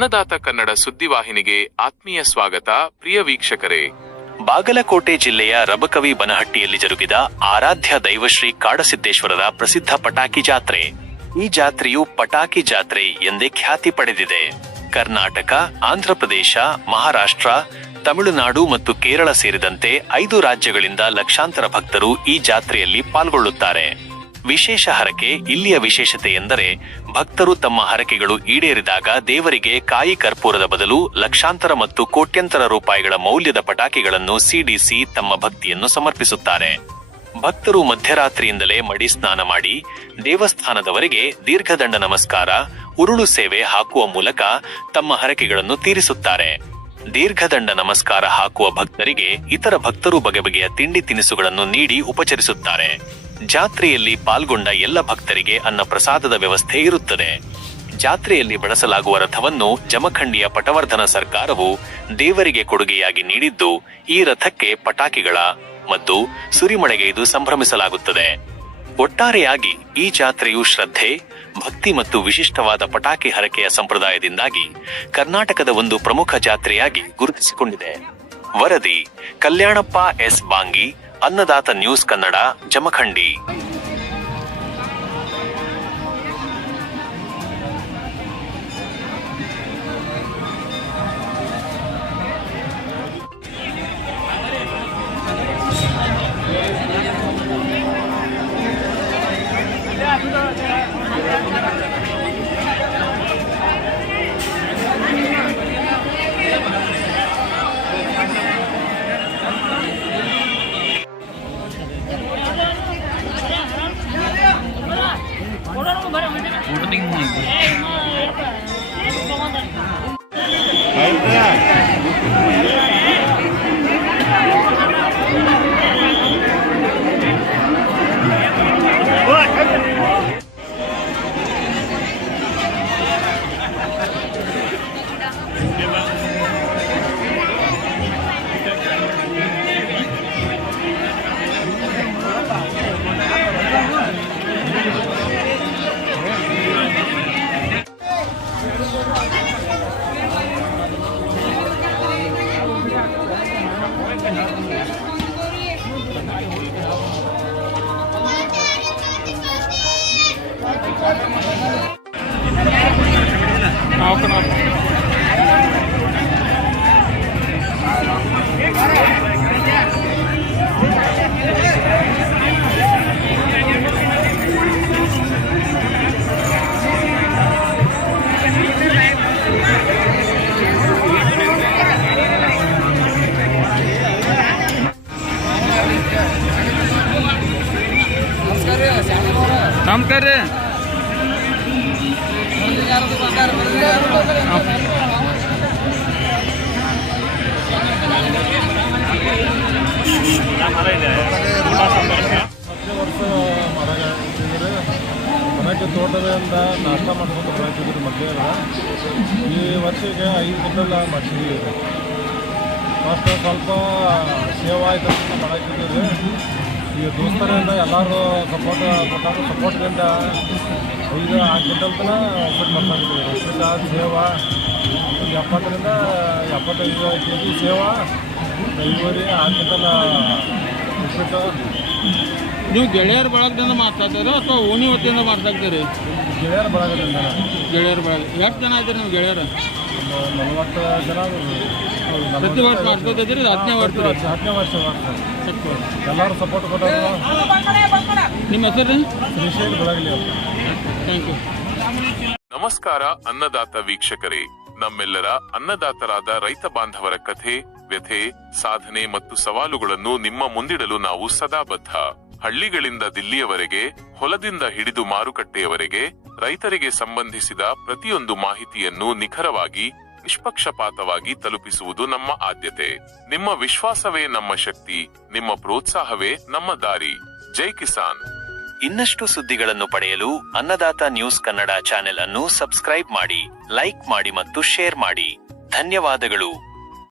ಅನ್ನದಾತ ಕನ್ನಡ ಸುದ್ದಿವಾಹಿನಿಗೆ ಆತ್ಮೀಯ ಸ್ವಾಗತ. ಪ್ರಿಯ ವೀಕ್ಷಕರೇ, ಬಾಗಲಕೋಟೆ ಜಿಲ್ಲೆಯ ರಬಕವಿ ಬನಹಟ್ಟಿಯಲ್ಲಿ ಜರುಗಿದ ಆರಾಧ್ಯ ದೈವಶ್ರೀ ಕಾಡಸಿದ್ದೇಶ್ವರರ ಪ್ರಸಿದ್ಧ ಪಟಾಕಿ ಜಾತ್ರೆ. ಈ ಜಾತ್ರೆಯು ಪಟಾಕಿ ಜಾತ್ರೆ ಎಂದೇ ಖ್ಯಾತಿ ಪಡೆದಿದೆ. ಕರ್ನಾಟಕ, ಆಂಧ್ರಪ್ರದೇಶ, ಮಹಾರಾಷ್ಟ್ರ, ತಮಿಳುನಾಡು ಮತ್ತು ಕೇರಳ ಸೇರಿದಂತೆ 5 ರಾಜ್ಯಗಳಿಂದ ಲಕ್ಷಾಂತರ ಭಕ್ತರು ಈ ಜಾತ್ರೆಯಲ್ಲಿ ಪಾಲ್ಗೊಳ್ಳುತ್ತಾರೆ. ವಿಶೇಷ ಹರಕೆ ಇಲ್ಲಿಯ ವಿಶೇಷತೆ ಎಂದರೆ, ಭಕ್ತರು ತಮ್ಮ ಹರಕೆಗಳು ಈಡೇರಿದಾಗ ದೇವರಿಗೆ ಕಾಯಿ ಕರ್ಪೂರದ ಬದಲು ಲಕ್ಷಾಂತರ ಮತ್ತು ಕೋಟ್ಯಂತರ ರೂಪಾಯಿಗಳ ಮೌಲ್ಯದ ಪಟಾಕಿಗಳನ್ನು ಸಿಡಿಸಿ ತಮ್ಮ ಭಕ್ತಿಯನ್ನು ಸಮರ್ಪಿಸುತ್ತಾರೆ. ಭಕ್ತರು ಮಧ್ಯರಾತ್ರಿಯಿಂದಲೇ ಮಡಿ ಸ್ನಾನ ಮಾಡಿ ದೇವಸ್ಥಾನದವರೆಗೆ ದೀರ್ಘದಂಡ ನಮಸ್ಕಾರ, ಉರುಳು ಸೇವೆ ಹಾಕುವ ಮೂಲಕ ತಮ್ಮ ಹರಕೆಗಳನ್ನು ತೀರಿಸುತ್ತಾರೆ. ದೀರ್ಘದಂಡ ನಮಸ್ಕಾರ ಹಾಕುವ ಭಕ್ತರಿಗೆ ಇತರ ಭಕ್ತರು ಬಗೆ ಬಗೆಯ ತಿಂಡಿ ತಿನಿಸುಗಳನ್ನು ನೀಡಿ ಉಪಚರಿಸುತ್ತಾರೆ. ಜಾತ್ರೆಯಲ್ಲಿ ಪಾಲ್ಗೊಂಡ ಎಲ್ಲ ಭಕ್ತರಿಗೆ ಅನ್ನ ಪ್ರಸಾದದ ವ್ಯವಸ್ಥೆ ಇರುತ್ತದೆ. ಜಾತ್ರೆಯಲ್ಲಿ ಬಳಸಲಾಗುವ ರಥವನ್ನು ಜಮಖಂಡಿಯ ಪಟವರ್ಧನ ಸರ್ಕಾರವು ದೇವರಿಗೆ ಕೊಡುಗೆಯಾಗಿ ನೀಡಿದ್ದು, ಈ ರಥಕ್ಕೆ ಪಟಾಕಿಗಳ ಮತ್ತು ಸುರಿಮಳೆಗೈದು ಸಂಭ್ರಮಿಸಲಾಗುತ್ತದೆ. ಒಟ್ಟಾರೆಯಾಗಿ ಈ ಜಾತ್ರೆಯು ಶ್ರದ್ಧೆ, ಭಕ್ತಿ ಮತ್ತು ವಿಶಿಷ್ಟವಾದ ಪಟಾಕಿ ಹರಕೆಯ ಸಂಪ್ರದಾಯದಿಂದಾಗಿ ಕರ್ನಾಟಕದ ಒಂದು ಪ್ರಮುಖ ಜಾತ್ರೆಯಾಗಿ ಗುರುತಿಸಿಕೊಂಡಿದೆ. ವರದಿ ಕಲ್ಯಾಣಪ್ಪ ಎಸ್ ಬಾಂಗಿ, ಅನ್ನದಾತ ನ್ಯೂಸ್ ಕನ್ನಡ, ಜಮಖಂಡಿ. नमस्कार ರೀ. ಮನೆಗೆ ತೋಟದಿಂದ ನಾಷ್ಟ ಮಾಡ್ಕೊಂಡು ಬರೋತಿದ್ರು ಮಧ್ಯಾಹ್ನ. ಈ ವರ್ಷಕ್ಕೆ 5 ಕ್ವಿಂಟಲ್ ಮಾಡಿಸಿದ್ವಿ. ಫಸ್ಟ್ ಸ್ವಲ್ಪ ಸೇವಾ ಆಯ್ತು ಮಾಡಾಕಿದ್ದೀವಿ. ಈ ದೋಸ್ತರಿಂದ ಎಲ್ಲರೂ ಸಪೋರ್ಟ್ದಿಂದ 5-6 ಕ್ವಿಂಟಲ್ ತನಕ ಉಪ್ಪಿಟ್ಟು ಮಾಡ್ತಾಯಿದ್ದೀವಿ. ಉಪ್ಪಿಟ್ಟು ಸೇವಾ 70 to 75 kg ಸೇವಾ, 5-6 ಕ್ವಿಂಟಲ್ ಉಪ್ಪಿಟ್ಟು. ನೀವು ಗೆಳೆಯರ ಬಳಗದಿಂದ ಮಾಡ್ತಾ ಇದ್ದೀರಾ ಅಥವಾ ಓಣಿ ವತಿಯಿಂದ ಮಾಡ್ತಾ ಇದ್ದೀರಿ? ಗೆಳೆಯರ ಬಳಗದಿಂದ. ಗೆಳೆಯರ ಬಳಗ ಎಷ್ಟು ಜನ ಇದ್ದೀರಿ ನೀವು ಗೆಳೆಯರು? 40 ಜನ. ಪ್ರತಿ ವರ್ಷ ಮಾಡ್ತಾ ಇದ್ದೀರಿ? 10ನೇ ವರ್ಷ? 10ನೇ ವರ್ಷ. ಎಲ್ಲರೂ ಸಪೋರ್ಟ್ ಕೊಟ್ಟರು. ನಿಮ್ಮ ಹೆಸರು? ಶ್ರೀಶೈಲ್ ಬೆಳಗಲಿ. Thank you. ನಮಸ್ಕಾರ ಅನ್ನದಾತ ವೀಕ್ಷಕರೇ. ನಮ್ಮೆಲ್ಲರ ಅನ್ನದಾತರಾದ ರೈತ ಬಾಂಧವರ ಕಥೆ, ವ್ಯಥೆ, ಸಾಧನೆ ಮತ್ತು ಸವಾಲುಗಳನ್ನು ನಿಮ್ಮ ಮುಂದಿಡಲು ನಾವು ಸದಾ ಬದ್ಧ. ಹಳ್ಳಿಗಳಿಂದ ದಿಲ್ಲಿಯವರೆಗೆ, ಹೊಲದಿಂದ ಹಿಡಿದು ಮಾರುಕಟ್ಟೆಯವರೆಗೆ ರೈತರಿಗೆ ಸಂಬಂಧಿಸಿದ ಪ್ರತಿಯೊಂದು ಮಾಹಿತಿಯನ್ನು ನಿಖರವಾಗಿ, ನಿಷ್ಪಕ್ಷಪಾತವಾಗಿ ತಲುಪಿಸುವುದು ನಮ್ಮ ಆದ್ಯತೆ. ನಿಮ್ಮ ವಿಶ್ವಾಸವೇ ನಮ್ಮ ಶಕ್ತಿ, ನಿಮ್ಮ ಪ್ರೋತ್ಸಾಹವೇ ನಮ್ಮ ದಾರಿ. ಜೈ ಕಿಸಾನ್. ಇನ್ನಷ್ಟು ಸುದ್ದಿಗಳನ್ನು ಪಡೆಯಲು ಅನ್ನದಾತ ನ್ಯೂಸ್ ಕನ್ನಡ ಚಾನೆಲ್ ಅನ್ನು ಸಬ್ಸ್ಕ್ರೈಬ್ ಮಾಡಿ, ಲೈಕ್ ಮಾಡಿ ಮತ್ತು ಶೇರ್ ಮಾಡಿ. ಧನ್ಯವಾದಗಳು.